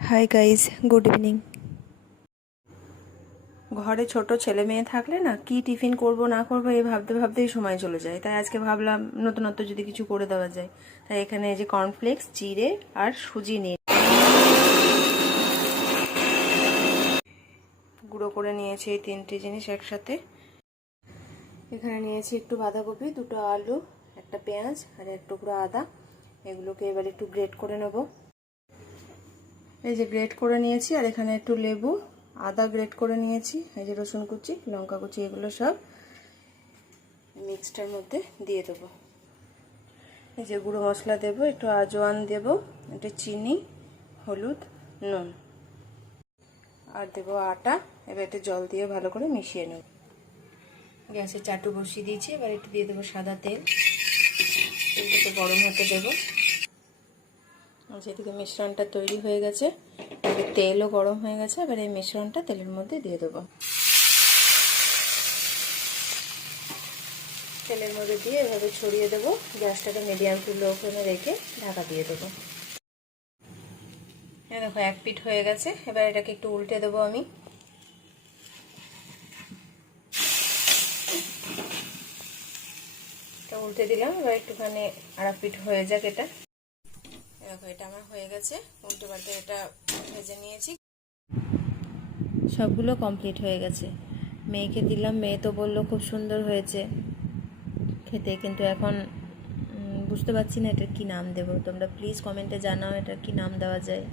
Hi guys, good evening. ঘরে ছোট ছেলে মেয়ে থাকলে না কি টিফিন করব না করব এই ভাবতে ভাবতেই সময় চলে যায়। তাই আজকে ভাবলাম নতুনত্ব যদি কিছু করে দেওয়া যায়। তাই এখানে এই যে কর্নফ্লেক্স, জিরে আর সুজি নিয়ে গুঁড়ো করে নিয়েছি এই তিনটে জিনিস একসাথে। এখানে নিয়েছি একটু বাঁধাকপি, দুটো আলু, একটা পেঁয়াজ আর এক টুকরো আদা। এগুলোকে এবার একটু গ্রেট করে নেব। এই যে গ্রেট করে নিয়েছি, আর এখানে একটু লেবু, আদা গ্রেট করে নিয়েছি, এই যে রসুন কুচি, লঙ্কা কুচি, এগুলো সব মিক্সটার মধ্যে দিয়ে দেবো। এই যে গুঁড়ো মশলা দেবো, একটু আজওয়ান দেবো, একটু চিনি, হলুদ, নুন আর দেবো আটা। এবার একটু জল দিয়ে ভালো করে মিশিয়ে নেব। গ্যাসে চাটু বসিয়ে দিয়েছি, এবার একটু দিয়ে দেবো সাদা তেল। তেলটাকে গরম হতে দেবো। যেদিকে মিশ্রণটা তৈরি হয়ে গেছে, তেলও গরম হয়ে গেছে। এবার এই মিশ্রণটা তেলের মধ্যে দিয়ে দেবো। তেলের মধ্যে দিয়ে এভাবে ছড়িয়ে দেবো। গ্যাসটাকে মিডিয়াম টু লো ফ্লেমে রেখে ঢাকা দিয়ে দেবো। দেখো এক পিঠ হয়ে গেছে। এবার এটাকে একটু উল্টে দেবো আমি। এটা উল্টে দিলাম। এবার একটুখানি আর এক পিঠ হয়ে যাক এটা। দেখো এটা আমার হয়ে গেছে। উল্টে পাল্টে এটা ভেজে নিয়েছি। সবগুলো কমপ্লিট হয়ে গেছে। মেয়েকে দিলাম, মেয়ে তো বললো খুব সুন্দর হয়েছে খেতে, কিন্তু এখন বুঝতে পারছি না এটার কি নাম দেবো। তোমরা প্লিজ কমেন্টে জানাও এটার কি নাম দেওয়া যায়।